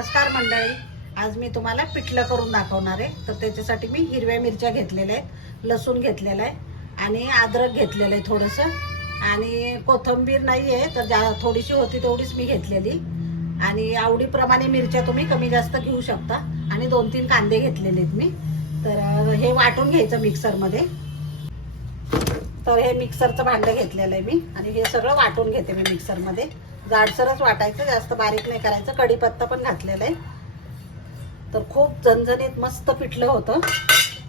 नमस्कार मंडळी. आज मी तुम्हाला पिठलं करून दाखवणार आहे. तर त्याच्यासाठी मी हिरव्या मिरच्या घेतलेल्या आहेत लसूण घेतलेला आहे आणि अद्रक घेतलेलं आहे थोडंसं. आणि कोथिंबीर नाही आहे तर ज्या थोडीशी होती तेवढीच मी घेतलेली. आणि आवडीप्रमाणे मिरच्या तुम्ही कमी जास्त घेऊ शकता. आणि दोन तीन कांदे घेतलेले आहेत मी. तर हे वाटून घ्यायचं मिक्सरमध्ये तर हे मिक्सरचं भांडं घेतलेलं आहे मी. आणि हे सगळं वाटून घेते मी मिक्सरमध्ये जाडसरच वाटायचं जास्त बारीक नाही करायचं. कढीपत्ता पण घातलेला आहे. तर खूप झणझणीत मस्त पिठलं होतं.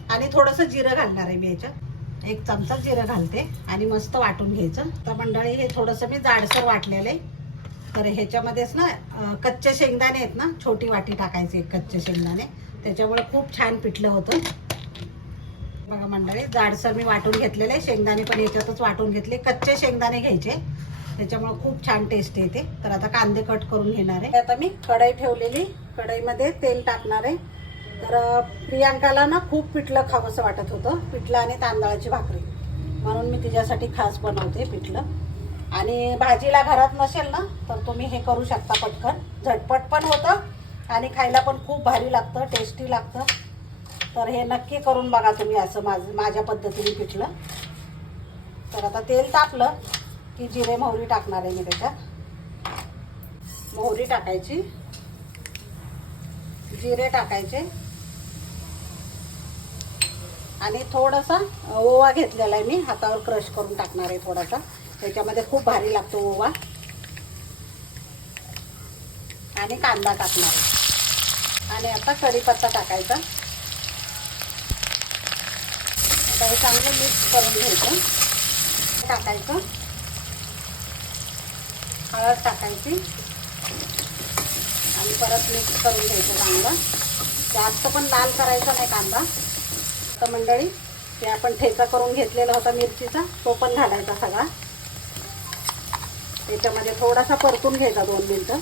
आणि थोडंसं जिरं घालणार आहे मी याच्यात. एक चमचा जिरं घालते आणि मस्त वाटून घ्यायचं. तर मंडळी हे थोडंसं मी जाडसर वाटलेलं आहे. तर ह्याच्यामध्येच ना कच्चे शेंगदाणे आहेत ना छोटी वाटी टाकायची एक कच्चे शेंगदाणे. त्याच्यामुळे खूप छान पिठलं होतं. बघा मंडळी जाडसर मी वाटून घेतलेले शेंगदाणे पण याच्यातच वाटून घेतले. कच्चे शेंगदाणे घ्यायचे. त्याच्यामुळे खूप छान टेस्ट येते. तर आता कांदे कट करून घेणार आहे. आता मी कढई ठेवलेली. कढईमध्ये तेल टाकणार आहे. तर प्रियांकाला ना खूप पिठलं खावंसं वाटत होतं. पिठलं आणि तांदळाची भाकरी. म्हणून मी तिच्यासाठी खास बनवते पिठलं. आणि भाजीला घरात नसेल ना तर तुम्ही हे करू शकता पटकन. झटपट पण होतं आणि खायला पण खूप भारी लागतं टेस्टी लागतं. तर हे नक्की करून बघा तुम्ही असं माझ माझ्या पद्धतीने पिठलं. तर आता तेल तापलं की जिरे मोहरी टाकणार आहे मी त्याच्यात. मोहरी टाकायची. जिरे टाकायचे. आणि थोडासा ओवा घेतलेला आहे मी. हातावर क्रश करून टाकणार आहे थोडासा. त्याच्यामध्ये खूप भारी लागतो ओवा. आणि कांदा टाकणार आहे. आणि आता कढीपत्ता टाकायचा. आता हे चांगलं मिक्स करून घ्यायचं. टाकायचं. हळद टाकायची. आणि परत मिक्स करून घ्यायचं कांदा. जास्त पण लाल करायचा नाही कांदा. तर मंडळी ते आपण ठेचा करून घेतलेला होता मिरचीचा तो पण घालायचा सगळा. त्याच्यामध्ये थोडासा परतून घ्यायचा दोन मिनटं.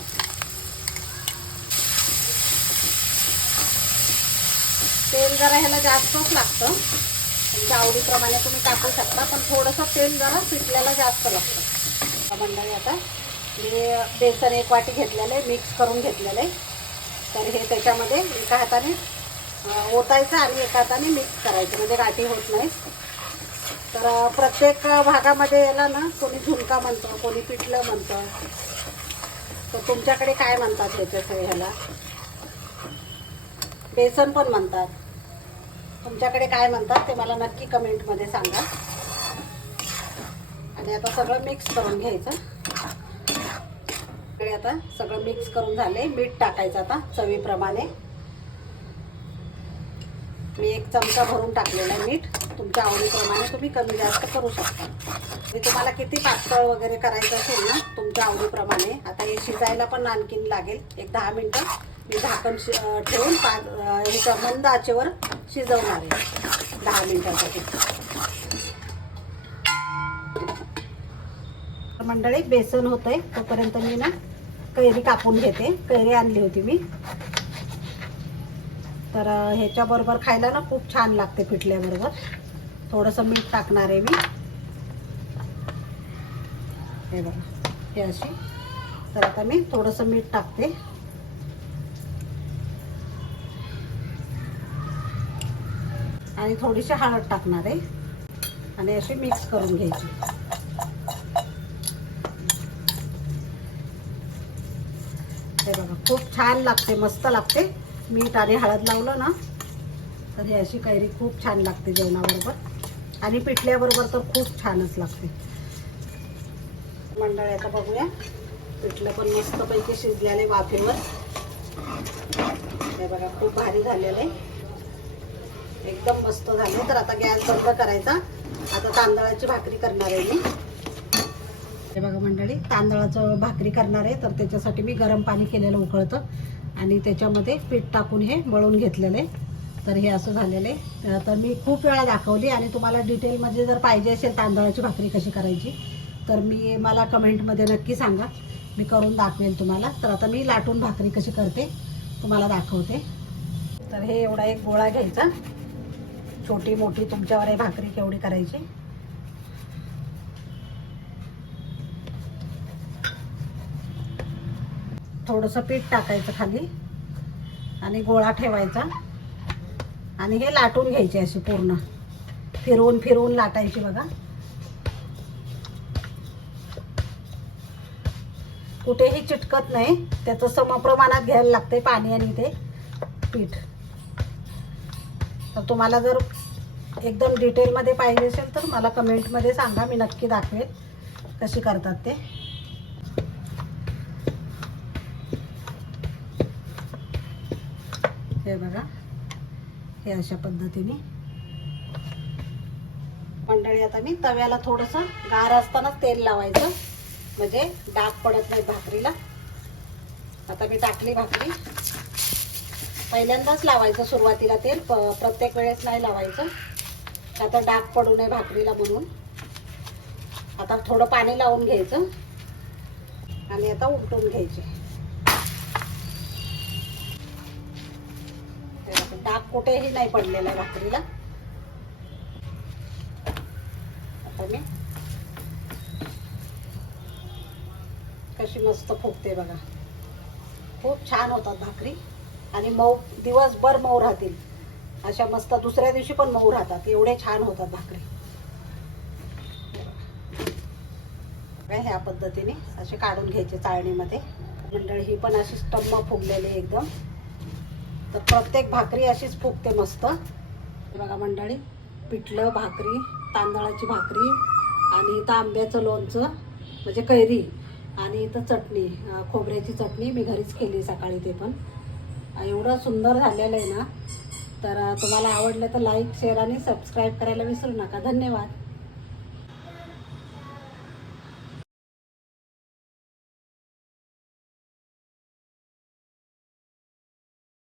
तेल जरा ह्याला जास्तच लागतं. तुमच्या आवडीप्रमाणे तुम्ही टाकू शकता पण थोडंसं तेल जरा पिठल्याला जास्त लागतं. मंडळी आता मी बेसन एक वाटी घेतलेलं आहे मिक्स करून घेतलेलं आहे. तर हे त्याच्यामध्ये एका हाताने ओतायचं आणि एका हाताने मिक्स करायचं म्हणजे गाठी होत नाही तर प्रत्येक भागामध्ये याला ना कोणी झुणका म्हणतं कोणी पिठलं म्हणतं. तर तुमच्याकडे काय म्हणतात याच्या ह्याला? बेसन पण म्हणतात. तुमच्याकडे काय म्हणतात ते मला नक्की कमेंटमध्ये सांगा. आणि आता सगळं मिक्स करून घ्यायचं. इकडे आता सगळं मिक्स करून झाले. मीठ टाकायचं आता चवीप्रमाणे. मी एक चमचा भरून टाकलेला आहे मीठ. तुमच्या आवडीप्रमाणे तुम्ही कमी जास्त करू शकता. मी तुम्हाला किती पातळ वगैरे करायचं असेल ना तुमच्या आवडीप्रमाणे. आता हे शिजायला पण आणखीन लागेल. एक दहा मिनटं. मी झाकण शि ठेवून पाच हे ह्याच्या मंद आचेवर शिजवणार आहे. दहा मिनिटांसाठी. मंडळी बेसन होत आहे तोपर्यंत मी ना कैरी कापून घेते. कैरी आणली होती मी. तर ह्याच्या ह्याच्याबरोबर खायला ना खूप छान लागते पिठल्याबरोबर. थोडंसं मीठ टाकणार आहे मी. हे बघा हे अशी. तर आता मी थोडंसं मीठ टाकते. आणि थोडीशी हळद टाकणार आहे. आणि अशी मिक्स करून घ्यायची. हे बघा खूप छान लागते मस्त लागते. मीठ आणि हळद लावलं ना तर ही अशी कैरी खूप छान लागते जेवणाबरोबर. आणि पिठल्याबरोबर तर खूप छानच लागते. मंडळ आता बघूया. पिठलं पण मस्तपैकी शिजल्याने वाफेवर. हे बघा खूप भारी झालेलं आहे. एकदम मस्त झाले. तर आता गॅस बंद करायचा. आता तांदळाची भाकरी करणार आहे मी. हे बघा मंडळी तांदळाचं भाकरी करणार आहे. तर त्याच्यासाठी मी गरम पाणी केलेलं उकळतं. आणि त्याच्यामध्ये पीठ टाकून हे मळून घेतलेलं आहे. तर हे असं झालेलं आहे. तर मी खूप वेळा दाखवली आणि तुम्हाला डिटेलमध्ये जर पाहिजे असेल तांदळाची भाकरी कशी करायची तर मी मला कमेंटमध्ये नक्की सांगा. मी करून दाखवेल तुम्हाला. तर आता मी लाटून भाकरी कशी करते तुम्हाला दाखवते. तर हे एवढा एक गोळा घ्यायचा. छोटी मोठी तुमच्यावर आहे भाकरी केवढी करायची? थोडंसं पीठ टाकायचं खाली आणि गोळा ठेवायचा. आणि हे लाटून घ्यायचे असे पूर्ण. फिरवून फिरवून लाटायची बघा. कुठेही चिटकत नाही. त्याचं समप्रमाणात घ्यायला लागते पाणी आणि ते पीठ. तर तुम्हाला जर एकदम डिटेलमध्ये पाहिजे असेल तर मला कमेंटमध्ये सांगा मी नक्की दाखवेल कशी करतात ते. हे बघा हे अशा पद्धतीने. मंडळी आता मी तव्याला थोडंसं गार असतानाच तेल लावायचं म्हणजे डाग पडत नाही भाकरीला. आता मी टाकली भाकरी. पहिल्यांदाच लावायचं सुरुवातीला तेल प प्रत्येक वेळेस नाही लावायचं. आता डाग पडू नये भाकरीला म्हणून. आता थोडं पाणी लावून घ्यायचं. आणि आता उलटून घ्यायचे. डाग कुठेही नाही पडलेला भाकरीला. आता मी कशी मस्त फुगते बघा. खूप छान होतात भाकरी. आणि मऊ दिवसभर मऊ राहतील. अशा मस्त दुसऱ्या दिवशी पण मऊ राहतात. एवढे छान होतात भाकरी. ह्या पद्धतीने असे काढून घ्यायचे चाळणीमध्ये. मंडळी ही पण अशी टम्म फुगलेली एकदम. तर प्रत्येक भाकरी अशीच फुगते मस्त. बघा मंडळी पिठलं भाकरी तांदळाची भाकरी आणि इथं आंब्याचं लोणचं म्हणजे कैरी आणि इथं चटणी खोबऱ्याची चटणी मी घरीच केली सकाळी ते पण. एवढं सुंदर झालेलं आहे ना. तर तुम्हाला आवडलं तर लाईक शेअर आणि सबस्क्राईब करायला विसरू नका. धन्यवाद.